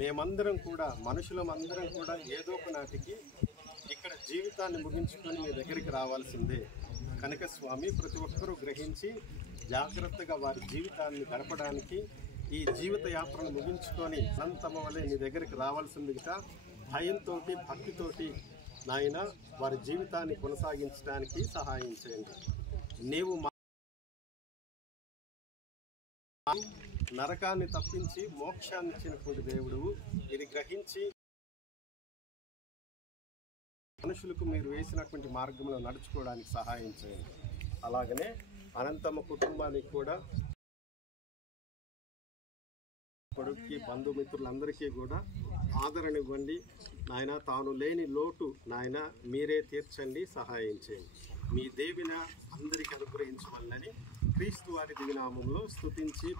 మేమందరం కూడా మనుషులమందరం కూడా ఏదో ఒక నాటికి ఇక్కడ జీవితాన్ని ముగించుకొని మీ దగ్గరికి రావాల్సిందే కనుక స్వామి ప్రతి ఒక్కరూ గ్రహించి జాగ్రత్తగా వారి జీవితాన్ని గడపడానికి ఈ జీవిత యాత్రను ముగించుకొని అనంతమ వలె నీ దగ్గరికి రావాల్సిందిగా భయంతో భక్తితోటి నాయన వారి జీవితాన్ని కొనసాగించడానికి సహాయం చేయండి. నీవు నరకాన్ని తప్పించి మోక్షాన్ని ఇచ్చినటువంటి దేవుడు ఇది గ్రహించి మనుషులకు మీరు వేసినటువంటి మార్గంలో నడుచుకోవడానికి సహాయం చేయండి. అలాగనే అనంతమ్మ కుటుంబానికి కూడా కొడుక్కి బంధుమిత్రులందరికీ కూడా ఆదరణ ఇవ్వండి నాయన. తాను లేని లోటు నాయన మీరే తీర్చండి, సహాయం చేయండి. మీ దేవిన అందరికీ అనుగ్రహించవలనని క్రీస్తు వారి దివ్యనామంలో స్తుతించి